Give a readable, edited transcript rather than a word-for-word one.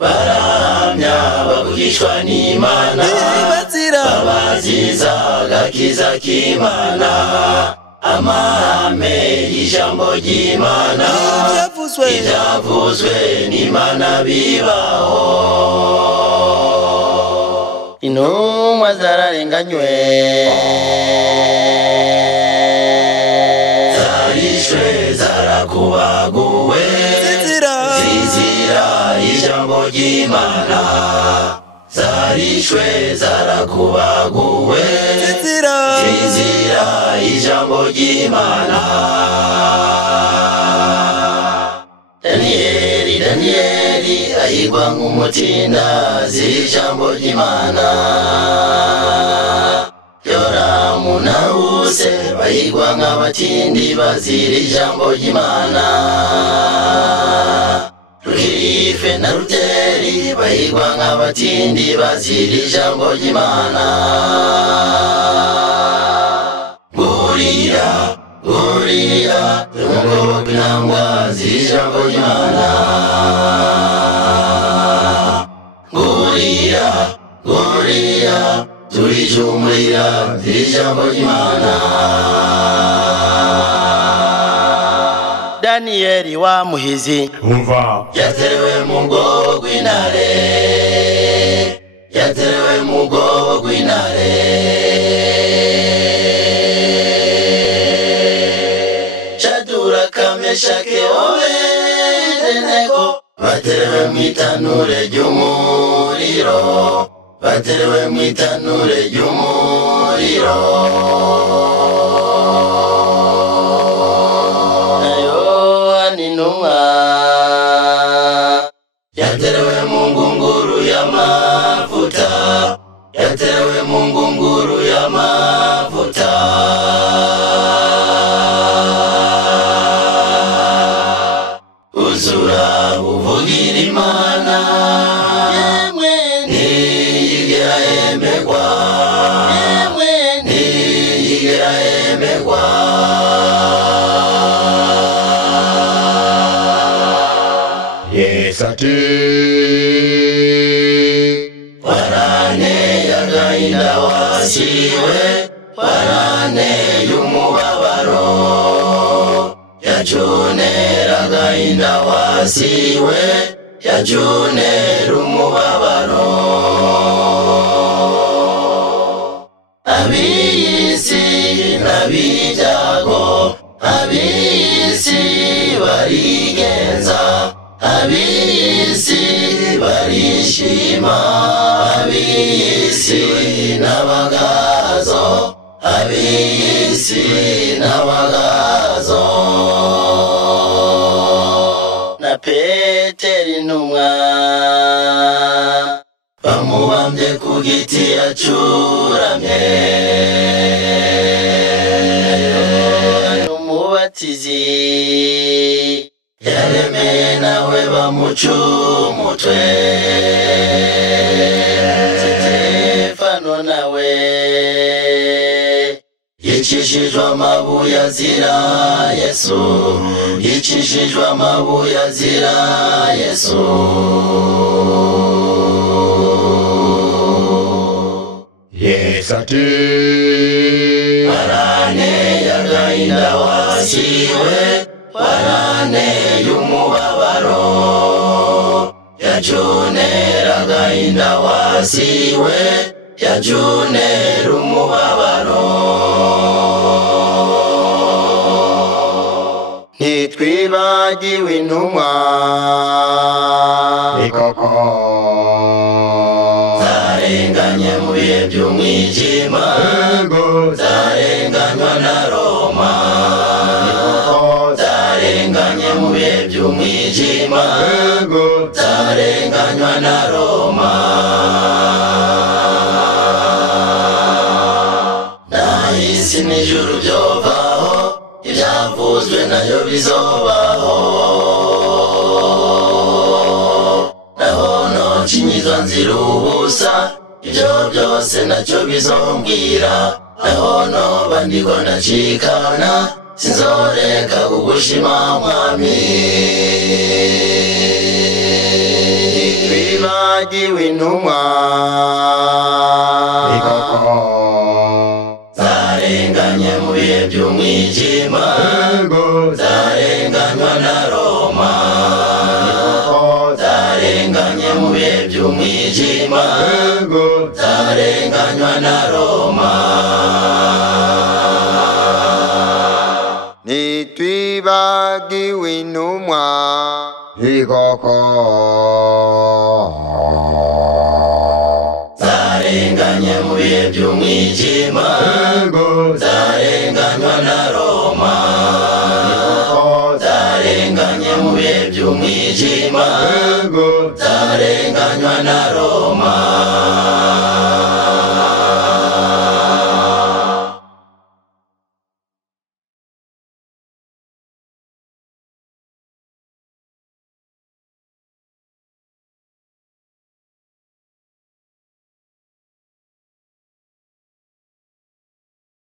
baramya bavugishwa n'Imana babaziza agakiza k'Imana amahame y'ijambo ry'Imana ibyavuzwe n'Imana bibaho. Intumwa zararenganywe zarishwe zarakubaguwe zizira ijambo ry'Imana zarishwe zarakubaguwe zizira ijambo ry'Imana. Danieli ayigwa nk'umutinda z'ijambo ry'Imana Yoramu na Use bayigwa nk'abatindi bazira ijambo ry'Imana Rukirife na Ruteri bayigwa nk'abatindi bazira ijambo ry'Imana. Guriya umugabo w'intambwa z'ijambo ry'Imana Guriya turijumurira z'ijambo ry'Imana. Danieli wa Muhizi umva yaterewe mu bwobo rw'intare yaterewe mu bwobo rw'intare Meshake Obedenego baterewe mu itanure ry'umuriro baterewe mu itanure ry'umuriro. Yohana intumwa yaterewe mu ngunguru y'amavuta yaterewe mu ngunguru y'amavuta. Uzura uvugira Imana yemwe ntiyigera yemegwa yemwe ntiyigera yemegwa. Yesu ati waranteye agahinda wasiwe waranteye umubabaro yajunera agahinda wasiwe yajunera umubabaro. Ab'iyisi n'ab'ibyago ab'iyisi barigenza ab'iyisi barishima ab'iyisi n'abagazo ab'iyisi n'abagazo. Na Petero intumwa bamubambye ku giti acuramye n'umubatizi yaremeye nawe bamuca umutwe. Stefano nawe yicishijwe amabuye azira Yesu yicishijwe amabuye azira Yesu. Yesu ati waranteye agahinda wasiwe waranteye umubabaro yajunera agahinda wasiwe yajunera umubabaro. Ntitwibagiwe intumwa ni koko zarenganye mu bihe by'umwijima zarenganywa na Roma zarenganye mu bihe by'umwijima zarenganywa na Roma. Nahisi n'ijuru byovaho ibyavuzwe nayo bizobaho naho nocinyizwa nzira ubusa ibyo byose nacyo bizombwira naho noba ndiko ndacikana sinzoreka kugushima mwami. tutibagiwe intumwa zarenganye mu bihe by'umwijima zarenganywa na Roma zarenganye mu bihe by'umwijima zarenganywa na Roma ntitwibagiwe intumwa zarenganye mu bihe by'umwijima zarenganywa na Roma zarenganye mu bihe by'umwijima zarenganywa na Roma